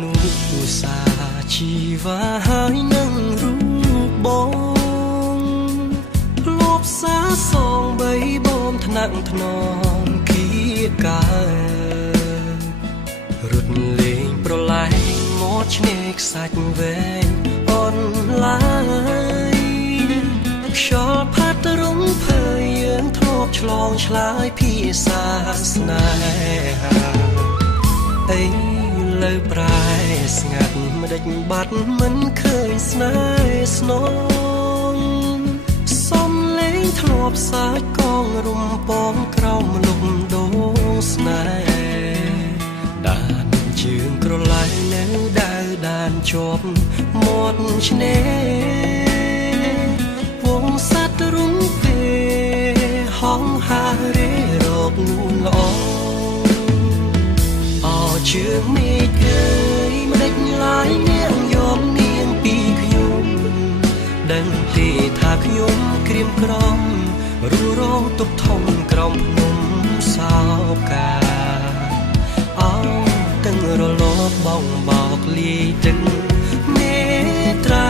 នុសាជីវ៉ាហើយនឹងរូបបងលបសាសងបីបងថ្នាក់ថ្នមគៀការត់លេងប្រឡែងមកឆ្នេរខ្សាច់វែងអនឡាយខ្យល់ផាត់រំភើយយើងធ្លាប់ឆ្លងឆ្លើយភាសាស្នេហាអីលើប្រែស្ងាត់មិនដេចបាត់មិនឃើញស្នេហ៍ស្នងសំលេងធ្លាប់សាច់កងរំពងក្រោមលំដូងស្នេហ៍ដានជើងក្រឡៃនៅដើរដានជាប់មាត់ឆ្នេរវងសត្វរុងពេលហងហារេរកនួនល្អជើងមេឃអើយមិនដេចឡាយនាងយកនាងពីខ្ញុំដឹងទេថាខ្ញុំក្រៀមក្រំរួរងទុកធំក្រំភ្នំសោកាអោទាំងរលកបងបោកលីទឹកមេត្រា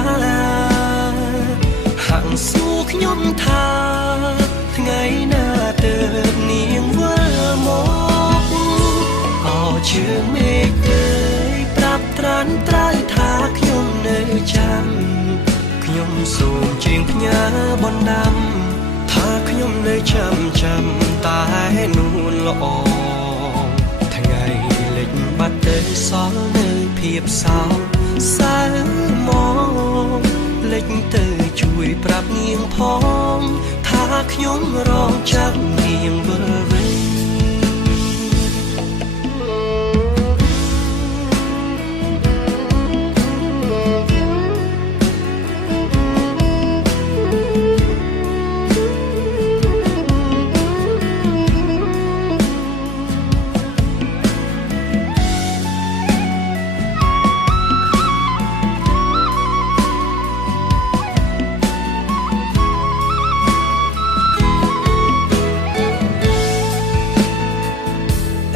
ហាក់សួរខ្ញុំថាថ្ងៃណាទៅនាងវិលមកជើងមេឃអើយប្រាប់ត្រានត្រើយថាខ្ញុំនៅចាំខ្ញុំសូមជៀងផ្ញើបណ្ដាំថាខ្ញុំនៅចាំតែនួនល្អថ្ងៃលិចបាត់ទៅសល់នៅភាពសោកសៅមកលិចទៅជួយប្រាប់នាងផងថាខ្ញុំរងចាំនាងវិលវិញ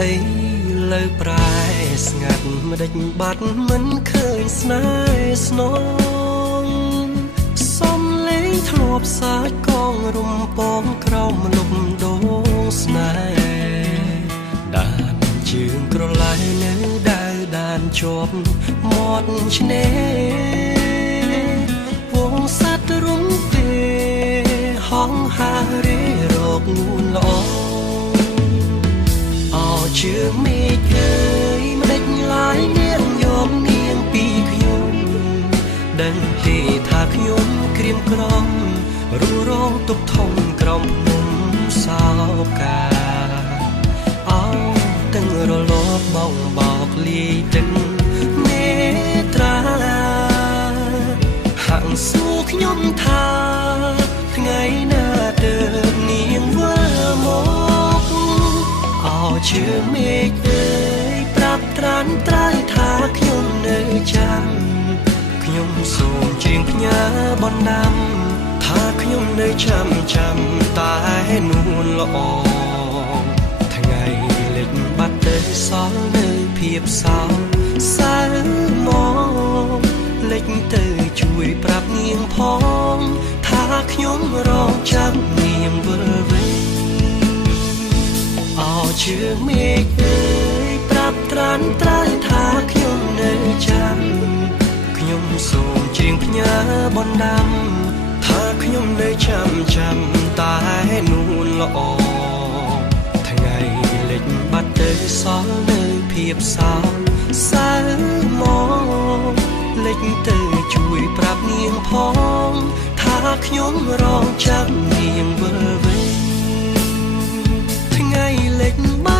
អីលើប្រែស្ងាត់មិនដេចបាត់មិនឃើញស្នេហ៍ស្នងសំលេងធ្លាប់សាច់កងរំពងក្រោមលំដូងស្នេហ៍ដានជើងក្រឡៃនៅដើរដានជាប់មាត់ឆ្នេរវងសត្វរុំពេលហងហារេរកនួនល្អជើងមេឃអើយមិនដេចឡាយនាងយកនាងពីខ្ញុំដឹងទេថាខ្ញុំក្រៀមក្រំរួរងទុកធំក្រំភ្នំសោកាអោទាំងរលកបងបោកលីទឹកមេត្រាហាក់សួរខ្ញុំថាថ្ងៃណាទៅនាងវិលមកជើងមេឃអើយប្រាប់ត្រានត្រើយថាខ្ញុំនៅចាំខ្ញុំសូមជៀងផ្ញើបណ្ដាំថាខ្ញុំនៅចាំតែនួនល្អថ្ងៃលិចបាត់ទៅសល់នៅភាពសោកសៅមកលិចទៅជួយប្រាប់នាងផងថាខ្ញុំរងចាំនាងវិលវិញជើងមេឃអើយប្រាប់ត្រានត្រើយថាខ្ញុំនៅចាំខ្ញុំសូមជៀងផ្ញើបណ្ដាំថាខ្ញុំនៅចាំតែនួនល្អថ្ងៃលិចបាត់ទៅសល់នៅភាពសោកសៅមកលិចទៅជួយប្រាប់នាងផងថាខ្ញុំរងចាំនាងវិលវិញថ្ងៃលិចបា